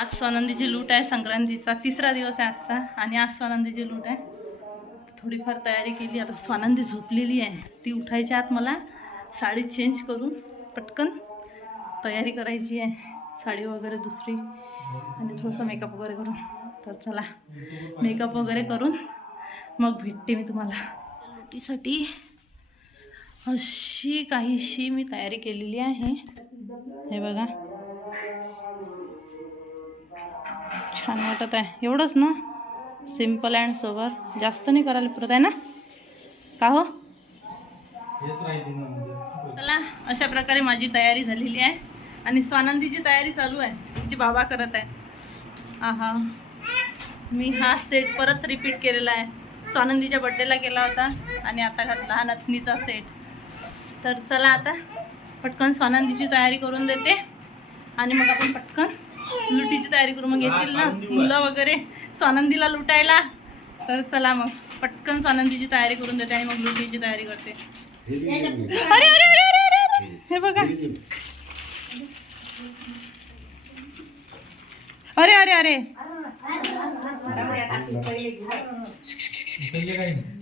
आज स्वानंदीची लूट आहे संक्रांतीचा तिसरा दिवस आहे आजचा आणि आज स्वानंदीची लूट आहे. थोडीफार तयारी केली आता स्वानंदी झोपलेली आहे. ती उठायच्या आत मला साडी चेंज करून पटकन तयारी करायची आहे. साडी वगैरे दुसरी आणि थोडंसं मेकअप वगैरे करून. तर चला मेकअप वगैरे करून मग भेटते मी तुम्हाला. लुटीसाठी अशी काहीशी मी तयारी केलेली आहे. हे बघा. छान वाटत आहे. एवढंच ना? सिंपल अँड सोबर जास्त नाही करायला पुरत आहे ना? का हो? चला अशा प्रकारे माझी तयारी झालेली आहे. आणि स्वानंदीची तयारी चालू आहे. तिची बाबा करत आहे आहा. मी हा सेट परत रिपीट केलेला आहे. स्वानंदीच्या बड्डेला केला होता आणि आता घातला हा नथनीचा सेट तर चला आता पटकन स्वानंदीची तयारी करून देते. आणि मग आपण पटकन लुटीची तयारी करू. मग येतील ना मुलं वगैरे. स्वानंदीला लुटायला. तर चला मग. पटकन स्वानंदीची तयारी करून देते आणि मग लुटीची तयारी करते. अरे अरे अरे अरे अरे अरे. हे बघा. अरे अरे अरे.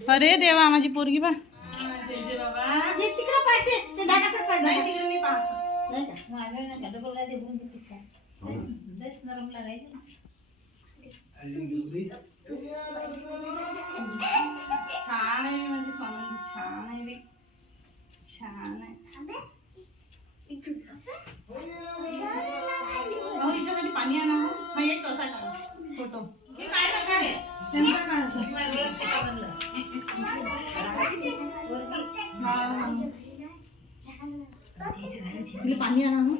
अरे देवा माझी पोरगी बा छान आहे म्हणजे स्वानंदी छान आहे रे छान आहे. हिच्यासाठी पाणी आणा हो. हा एक कसा काढा फोटो. हे काय ना काढे त्यांचा काढा हा, हा. तिला पाणी आणा हो.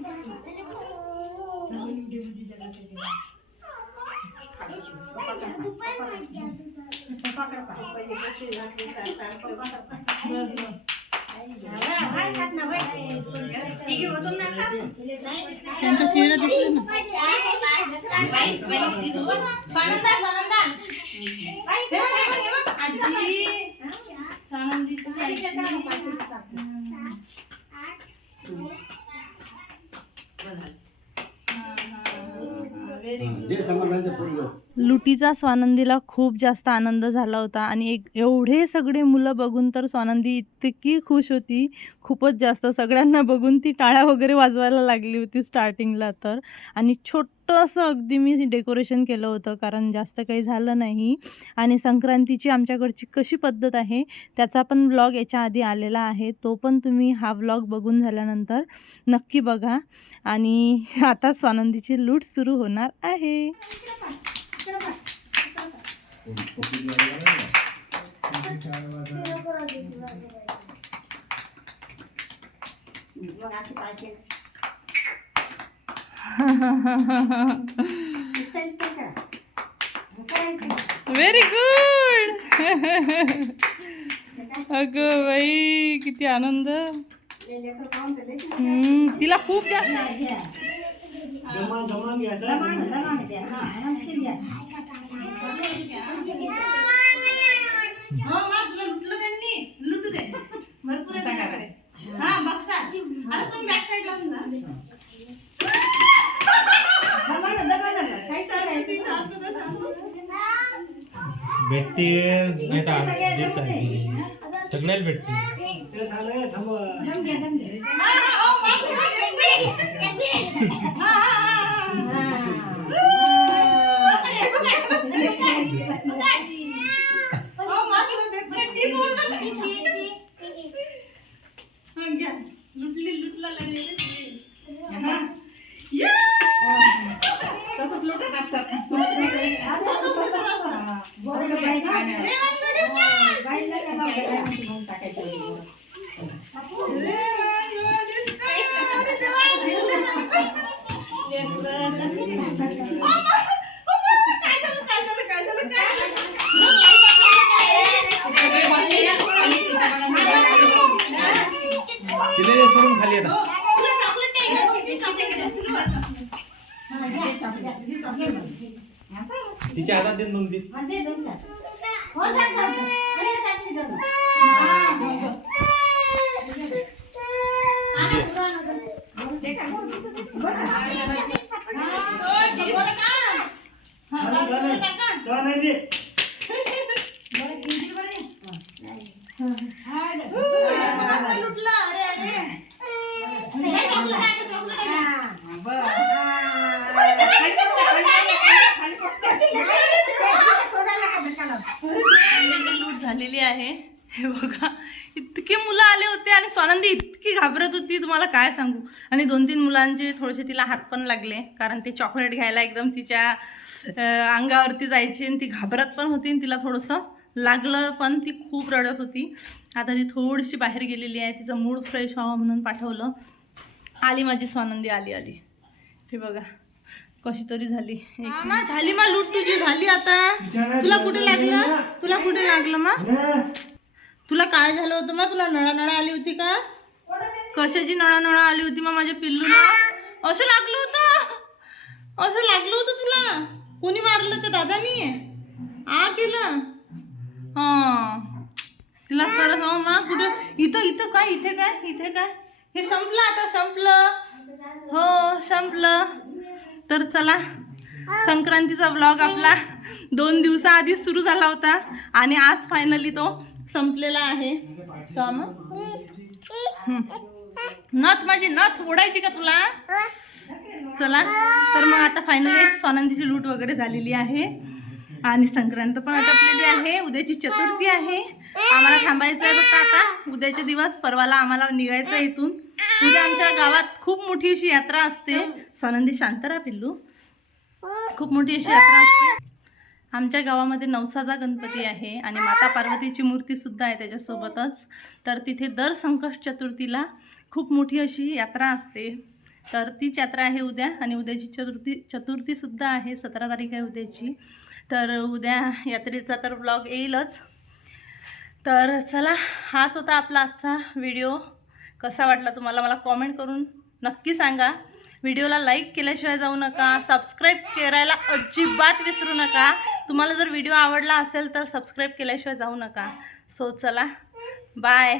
बरं, बरं. त्यांचा चेहरा दिसतो ना स्वानंदा स्वानंदा हे बघ, हे बघ, हे बघ. आजी स्वानंदीची आजी. व्हेरी तिचा स्वानंदीला खूप जास्त आनंद झाला होता आणि एक एवढे सगळे मुलं बघून तर स्वानंदी इतकी खुश होती. खूपच जास्त सगळ्यांना बघून ती टाळ्या वगैरे वाजवायला लागली होती स्टार्टिंगला तर. आणि छोटंसं अगदी मी डेकोरेशन केलं होतं कारण जास्त काही झालं नाही. आणि संक्रांतीची आमच्याकडची कशी पद्धत आहे त्याचा पण ब्लॉग याच्या आधी आलेला आहे. तो पण तुम्ही हा ब्लॉग बघून झाल्यानंतर नक्की बघा. आणि आता स्वानंदीची लूट सुरू होणार आहे. व्हेरी गुड अगं बाई किती आनंद. हम्म, तिला खूप जास्त हो मग तुला लुटलं त्यांनी. लुटू दे. भरपूर आहे तुझ्याकडे. हा बघसा आता तुम्ही बॅक साईड लावून जा सारखं- सारखं- सारखं. भेटते नाही तर देत आहे सगळ्याला भेटते हा, हा, हो, मग तुला ठेवते. हा, हा, हा, हा. हो, मग तुला देत नाही. तीच ओरडत आहे. हा, घ्या. लुटली लुटला लागली हा. या! देवांचं gift आहे. देवांचं gift आहे. अरे देवा, अम्मा, अम्मा, काय झालं, काय झालं, काय झालं, काय झालं? तिला दे सोडून खाली येतात तिच्या हातात देऊन दोन तीन आणा, पुरा आणा. हो, gift का? लुटला अरे अरे स्वानंदीची लूट झालेली आहे. हे बघा इतके मुलं आले होते आणि स्वानंदी इतकी घाबरत होती तुम्हाला काय सांगू? आणि दोन तीन मुलांचे थोडेसे तिला हात पण लागले कारण ते चॉकलेट घ्यायला एकदम तिच्या अंगावरती जायची आणि ती घाबरत पण होती आणि तिला थोडंसं लागलं पण ती खूप रडत होती. आता ती थोडीशी बाहेर गेलेली आहे तिचं मूड फ्रेश व्हावं म्हणून पाठवलं. आली माझी स्वानंदी आली आली. हे बघा कशी तरी झाली. मा झाली मा लूट तुझी झाली आता. तुला कुठे लागलं? तुला कुठे लागलं मा? तुला काय झालं होतं मग तुला नळा नळा आली होती का? कशाची नळा नळा आली होती मग माझ्या पिल्लूला? असं लागलं होतं? असं लागलं होतं तुला? कोणी मारलं तर दादानी? आ केलं? हा. तिला खरंच हो मा कुठं? इथं इथं काय? इथे काय? इथे काय? हे संपलं आता संपलं. हो संपलं. तर चला संक्रांतीचा ब्लॉग आपला दोन दिवसाआधीच सुरू झाला होता. आणि आज फायनली तो संपलेला आहे. का मग नथ माझी नथ उडायची का तुला? चला तर मग आता फायनली सोनंदीची लूट वगैरे झालेली आहे. आणि संक्रांत पण आटपलेली आहे. उद्याची चतुर्थी आहे. आम्हाला थांबायचं आहे फक्त आता. उद्याचे दिवस परवाला आम्हाला निघायचं आहे इथून. उद्या आमच्या गावात खूप मोठी अशी यात्रा असते. सोनंदी शांतरा पिल्लू. खूप मोठी अशी यात्रा असते. आमच्या गावामध्ये नवसाचा गणपती आहे आणि माता पार्वतीची मूर्ती सुद्धा आहे त्याच्यासोबतच. तर तिथे दर संकष्ट चतुर्थीला खूप मोठी अशी यात्रा असते. तर तीच यात्रा आहे उद्या आणि उद्याची चतुर्थी चतुर्थीसुद्धा आहे सतरा तारीख आहे उद्याची. तर उद्या यात्रेचा तर ब्लॉग येईलच. तर चला हाच होता आपला आजचा व्हिडिओ कसा वाटला तुम्हाला मला कॉमेंट करून नक्की सांगा. व्हिडिओला लाईक केल्याशिवाय जाऊ नका सबस्क्राईब करायला अजिबात विसरू नका. तुम्हाला जर व्हिडिओ आवडला असेल तर सबस्क्राईब केल्याशिवाय जाऊ नका. सो चला. बाय